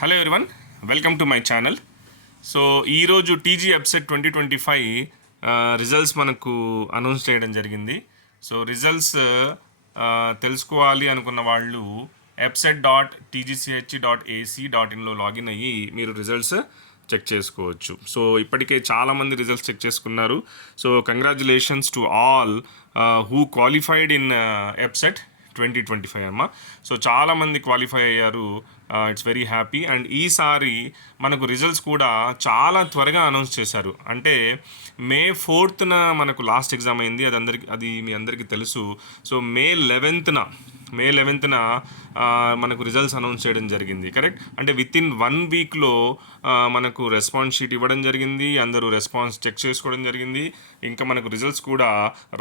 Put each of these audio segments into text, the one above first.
Hello everyone welcome to my channel so ఈరోజు TG EAPCET twenty twenty five results మనకు announce చేయడం జరిగింది. So results తెలుసుకోవాలి అనుకున్న వాళ్ళు website dot TGCH dot AC dot ఇన్లో login అయ్యి మీరు రిజల్ట్స్ చెక్ చేసుకోవచ్చు. సో ఇప్పటికే చాలామంది రిజల్ట్స్ చెక్ చేసుకున్నారు. So congratulations to all who qualified in website twenty twenty five అమ్మ. సో చాలామంది క్వాలిఫై అయ్యారు. ఇట్స్ వెరీ హ్యాపీ అండ్ ఈసారి మనకు రిజల్ట్స్ కూడా చాలా త్వరగా అనౌన్స్ చేశారు. అంటే మే ఫోర్త్న మనకు లాస్ట్ ఎగ్జామ్ అయింది. అది అందరికి అది మీ అందరికీ తెలుసు. సో మే లెవెన్త్న మే లెవెన్త్న మనకు రిజల్ట్స్ అనౌన్స్ చేయడం జరిగింది. కరెక్ట్ అంటే విత్ ఇన్ వన్ వీక్లో మనకు రెస్పాన్స్ షీట్ ఇవ్వడం జరిగింది. అందరూ రెస్పాన్స్ చెక్ చేసుకోవడం జరిగింది. ఇంకా మనకు రిజల్ట్స్ కూడా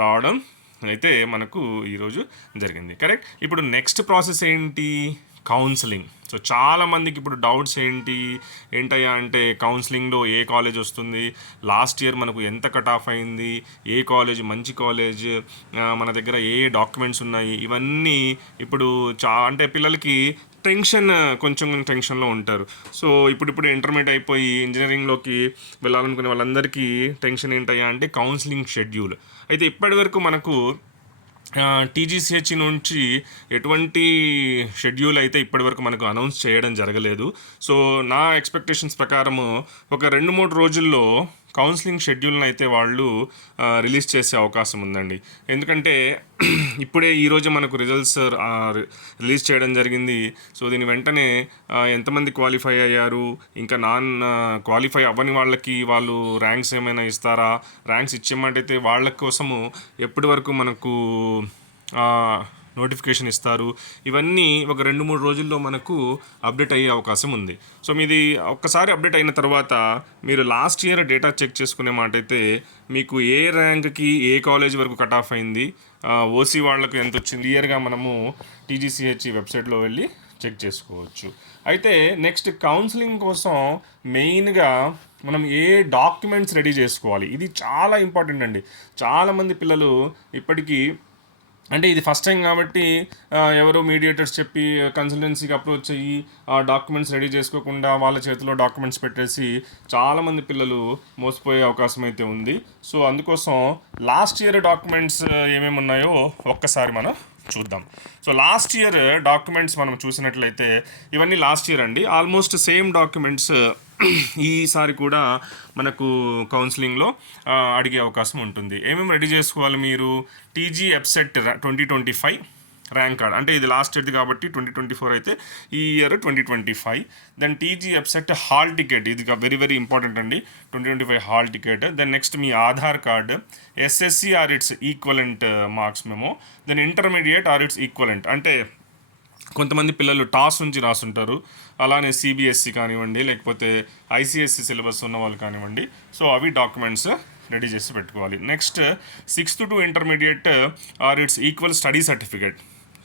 రావడం అయితే మనకు ఈరోజు జరిగింది. కరెక్ట్? ఇప్పుడు నెక్స్ట్ ప్రాసెస్ ఏంటి? కౌన్సిలింగ్. సో చాలామందికి ఇప్పుడు డౌట్స్ ఏంటి? ఏంటయ్యా అంటే కౌన్సిలింగ్లో ఏ కాలేజ్ వస్తుంది? లాస్ట్ ఇయర్ మనకు ఎంత కట్ ఆఫ్ అయింది? ఏ కాలేజ్ మంచి కాలేజ్? మన దగ్గర ఏ డాక్యుమెంట్స్ ఉన్నాయి? ఇవన్నీ ఇప్పుడు చా అంటే పిల్లలకి టెన్షన్ కొంచెం టెన్షన్లో ఉంటారు. సో ఇప్పుడు ఇప్పుడు ఇంటర్మీడియట్ అయిపోయి ఇంజనీరింగ్లోకి వెళ్ళాలనుకునే వాళ్ళందరికీ టెన్షన్ ఏంటయ్యా అంటే కౌన్సిలింగ్ షెడ్యూల్. అయితే ఇప్పటివరకు మనకు టీజీసీహెచ్ నుంచి ఎటువంటి షెడ్యూల్ అయితే ఇప్పటివరకు మనకు అనౌన్స్ చేయడం జరగలేదు. సో నా ఎక్స్పెక్టేషన్స్ ప్రకారము ఒక రెండు మూడు రోజుల్లో కౌన్సిలింగ్ షెడ్యూల్ని అయితే వాళ్ళు రిలీజ్ చేసే అవకాశం ఉందండి. ఎందుకంటే ఇప్పుడే ఈరోజు మనకు రిజల్ట్స్ రిలీజ్ చేయడం జరిగింది. సో దీని వెంటనే ఎంతమంది క్వాలిఫై అయ్యారు? ఇంకా నాన్ క్వాలిఫై అవ్వని వాళ్ళకి వాళ్ళు ర్యాంక్స్ ఏమైనా ఇస్తారా? ర్యాంక్స్ ఇచ్చేమంటైతే వాళ్ళ కోసము ఎప్పటి వరకు మనకు నోటిఫికేషన్ ఇస్తారు. ఇవన్నీ ఒక రెండు మూడు రోజుల్లో మనకు అప్డేట్ అయ్యే అవకాశం ఉంది. సో మీది ఒక్కసారి అప్డేట్ అయిన తర్వాత మీరు లాస్ట్ ఇయర్ డేటా చెక్ చేసుకునే మాట అయితే మీకు ఏ ర్యాంక్కి ఏ కాలేజ్ వరకు కట్ ఆఫ్ అయింది? ఓసీ వాళ్ళకు ఎంత వచ్చింది? క్లియర్గా మనము టీజీసీహెచ్ వెబ్సైట్లో వెళ్ళి చెక్ చేసుకోవచ్చు. అయితే నెక్స్ట్ కౌన్సిలింగ్ కోసం మెయిన్గా మనం ఏ డాక్యుమెంట్స్ రెడీ చేసుకోవాలి? ఇది చాలా ఇంపార్టెంట్ అండి. చాలామంది పిల్లలు ఇప్పటికీ అంటే ఇది ఫస్ట్ టైం కాబట్టి ఎవరో మీడియేటర్స్ చెప్పి కన్సల్టెన్సీకి అప్రోచ్ అయ్యి ఆ డాక్యుమెంట్స్ రెడీ చేసుకోకుండా వాళ్ళ చేతిలో డాక్యుమెంట్స్ పెట్టేసి చాలామంది పిల్లలు మోసపోయే అవకాశం అయితే ఉంది. సో అందుకోసం లాస్ట్ ఇయర్ డాక్యుమెంట్స్ ఏమేమి ఉన్నాయో ఒక్కసారి మనం చూద్దాం. సో లాస్ట్ ఇయర్ డాక్యుమెంట్స్ మనం చూసినట్లయితే ఇవన్నీ లాస్ట్ ఇయర్ అండి. ఆల్మోస్ట్ సేమ్ డాక్యుమెంట్స్ ఈసారి కూడా మనకు కౌన్సిలింగ్లో uh, అడిగే అవకాశం ఉంటుంది. ఏమేమి రెడీ చేసుకోవాలి మీరు? TG EAPCET twenty twenty five rank card. అంటే ఇది లాస్ట్ ఇయర్ది కాబట్టి ట్వంటీ ట్వంటీ ఫోర్ అయితే ఈ year twenty twenty five then TG website hall ticket ఇది వెరీ వెరీ ఇంపార్టెంట్ అండి. Twenty twenty five hall ticket then next me Aadhaar card. SSC or its equivalent marks మేము then intermediate or its equivalent అంటే కొంతమంది పిల్లలు toss నుంచి రాసుంటారు. అలానే CBSE కానివ్వండి లేకపోతే ఐసిఎస్సి సిలబస్ ఉన్న వాళ్ళు కానివ్వండి. సో అవి డాక్యుమెంట్స్ రెడీ చేసి పెట్టుకోవాలి. Next sixth to intermediate or its equal study certificate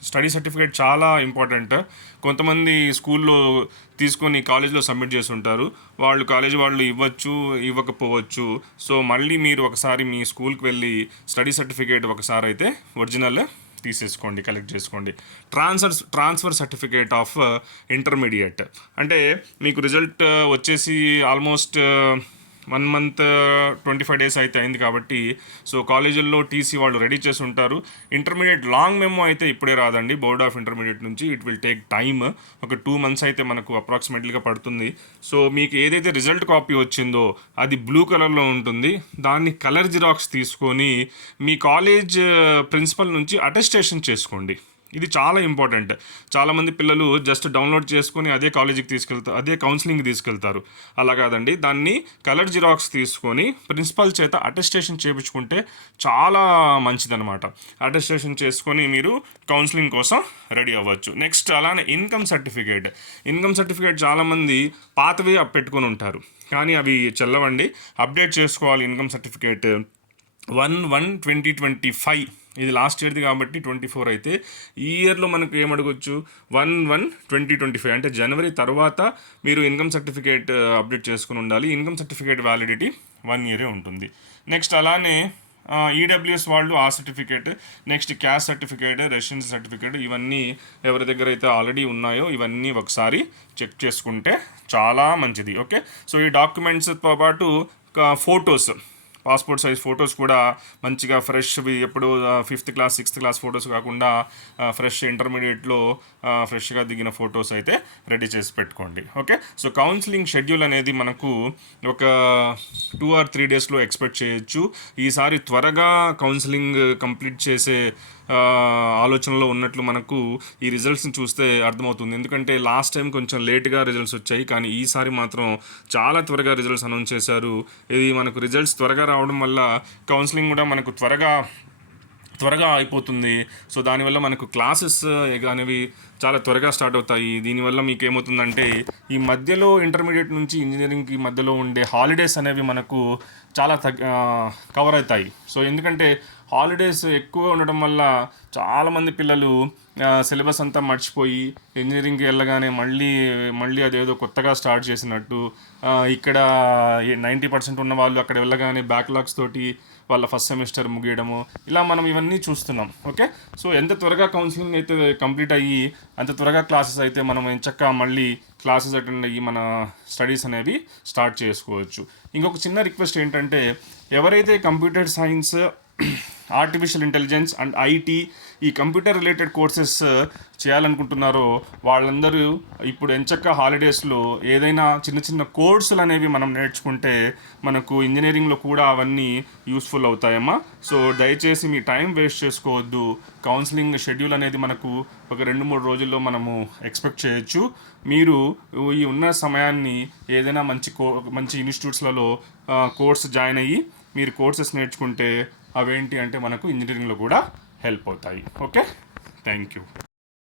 study certificate చాలా ఇంపార్టెంట్. కొంతమంది స్కూల్లో తీసుకొని కాలేజ్లో సబ్మిట్ చేసి ఉంటారు వాళ్ళు కాలేజ్ వాళ్ళు ఇవ్వచ్చు ఇవ్వకపోవచ్చు. సో మళ్ళీ మీరు ఒకసారి మీ స్కూల్కి వెళ్ళి స్టడీ సర్టిఫికేట్ ఒకసారి అయితే ఒరిజినల్ తీసేసుకోండి కలెక్ట్ చేసుకోండి. Transfer transfer certificate of intermediate. అంటే మీకు రిజల్ట్ వచ్చేసి almost one month twenty five days అయితే అయింది కాబట్టి సో కాలేజీల్లో టీసీ వాళ్ళు రెడీ చేసి ఉంటారు. ఇంటర్మీడియట్ లాంగ్ మెమో అయితే ఇప్పుడే రాదండి. బోర్డ్ ఆఫ్ ఇంటర్మీడియట్ నుంచి ఇట్ విల్ టేక్ టైమ్. ఒక టూ మంత్స్ అయితే మనకు అప్రాక్సిమేట్లీగా పడుతుంది. సో మీకు ఏదైతే రిజల్ట్ కాపీ వచ్చిందో అది బ్లూ కలర్లో ఉంటుంది. దాన్ని కలర్ జిరాక్స్ తీసుకొని మీ కాలేజ్ ప్రిన్సిపల్ నుంచి అటెస్టేషన్ చేసుకోండి. ఇది చాలా ఇంపార్టెంట్ చాలామంది పిల్లలు జస్ట్ డౌన్లోడ్ చేసుకొని అదే కాలేజీకి తీసుకెళ్తారు అదే కౌన్సిలింగ్ తీసుకెళ్తారు. అలా కాదండి. దాన్ని కలర్ జిరాక్స్ తీసుకొని ప్రిన్సిపల్ చేత అటెస్టేషన్ చేయించుకుంటే చాలా మంచిదన్నమాట. అటెస్టేషన్ చేసుకొని మీరు కౌన్సిలింగ్ కోసం రెడీ అవ్వచ్చు. నెక్స్ట్ అలానే ఇన్కమ్ సర్టిఫికేట్ ఇన్కమ్ సర్టిఫికేట్ చాలామంది పాతవే పెట్టుకొని ఉంటారు. కానీ అవి చెల్లవండి. అప్డేట్ చేసుకోవాలి income certificate one one twenty twenty five. ఇది లాస్ట్ ఇయర్ది కాబట్టి ట్వంటీ ఫోర్ అయితే ఈ ఇయర్లో మనకు ఏమడగొచ్చు one one twenty twenty five అంటే జనవరి తర్వాత మీరు ఇన్కమ్ సర్టిఫికేట్ అప్డేట్ చేసుకుని ఉండాలి. ఇన్కమ్ సర్టిఫికేట్ వ్యాలిడిటీ వన్ ఇయరే ఉంటుంది. నెక్స్ట్ అలానే uh, ఈడబ్ల్యూఎస్ వాళ్ళు ఆ certificate next caste certificate residence certificate ఇవన్నీ ఎవరి దగ్గర అయితే ఆల్రెడీ ఉన్నాయో ఇవన్నీ ఒకసారి చెక్ చేసుకుంటే చాలా మంచిది. ఓకే సో ఈ డాక్యుమెంట్స్తో పాటు uh, photos passport size photos కూడా మంచిగా ఫ్రెష్వి ఎప్పుడు fifth class sixth class photos కాకుండా ఫ్రెష్ ఇంటర్మీడియట్లో ఫ్రెష్గా దిగిన ఫొటోస్ అయితే రెడీ చేసి పెట్టుకోండి. ఓకే? సో కౌన్సిలింగ్ షెడ్యూల్ అనేది మనకు ఒక టూ ఆర్ త్రీ డేస్లో ఎక్స్పెక్ట్ చేయొచ్చు. ఈసారి త్వరగా కౌన్సిలింగ్ కంప్లీట్ చేసే ఆలోచనలో ఉన్నట్లు మనకు ఈ రిజల్ట్స్ని చూస్తే అర్థమవుతుంది. ఎందుకంటే లాస్ట్ టైం కొంచెం లేట్గా రిజల్ట్స్ వచ్చాయి. కానీ ఈసారి మాత్రం చాలా త్వరగా రిజల్ట్స్ అనౌన్స్ చేశారు. ఇది మనకు రిజల్ట్స్ త్వరగా రావడం వల్ల కౌన్సిలింగ్ కూడా మనకు త్వరగా త్వరగా అయిపోతుంది. సో దానివల్ల మనకు క్లాసెస్ అనేవి చాలా త్వరగా స్టార్ట్ అవుతాయి. దీనివల్ల మీకు ఏమవుతుందంటే ఈ మధ్యలో ఇంటర్మీడియట్ నుంచి ఇంజనీరింగ్కి మధ్యలో ఉండే హాలిడేస్ అనేవి మనకు చాలా తగ్గ కవర్ అవుతాయి. సో ఎందుకంటే హాలిడేస్ ఎక్కువ ఉండడం వల్ల చాలామంది పిల్లలు సిలబస్ అంతా మర్చిపోయి ఇంజనీరింగ్కి వెళ్ళగానే మళ్ళీ మళ్ళీ అదేదో కొత్తగా స్టార్ట్ చేసినట్టు ఇక్కడ నైంటీ పర్సెంట్ ఉన్న వాళ్ళు అక్కడ వెళ్ళగానే బ్యాక్లాగ్స్ తోటి వాళ్ళ ఫస్ట్ సెమిస్టర్ ముగియడము ఇలా మనం ఇవన్నీ చూస్తున్నాం. ఓకే? సో ఎంత త్వరగా కౌన్సిలింగ్ అయితే కంప్లీట్ అయ్యి అంత త్వరగా క్లాసెస్ అయితే మనం చక్కగా మళ్ళీ క్లాసెస్ అటెండ్ అయ్యి మన స్టడీస్ అనేవి స్టార్ట్ చేసుకోవచ్చు. ఇంకొక చిన్న రిక్వెస్ట్ ఏంటంటే ఎవరైతే computer science artificial intelligence and IT ఈ కంప్యూటర్ రిలేటెడ్ కోర్సెస్ చేయాలనుకుంటున్నారో వాళ్ళందరూ ఇప్పుడు ఎంచక్క హాలిడేస్లో ఏదైనా చిన్న చిన్న కోర్సులు అనేవి మనం నేర్చుకుంటే మనకు ఇంజనీరింగ్లో కూడా అవన్నీ యూస్ఫుల్ అవుతాయమ్మా. సో దయచేసి మీ టైం వేస్ట్ చేసుకోవద్దు. కౌన్సిలింగ్ షెడ్యూల్ అనేది మనకు ఒక రెండు మూడు రోజుల్లో మనము ఎక్స్పెక్ట్ చేయొచ్చు. మీరు ఈ ఉన్న సమయాన్ని ఏదైనా మంచి కో మంచి ఇన్స్టిట్యూట్స్లలో కోర్స్ జాయిన్ అయ్యి మీరు కోర్సెస్ నేర్చుకుంటే అవేంటి అంటే మనకు ఇంజనీరింగ్లో కూడా హెల్ప్ అవుతాయి. ఓకే? Thank you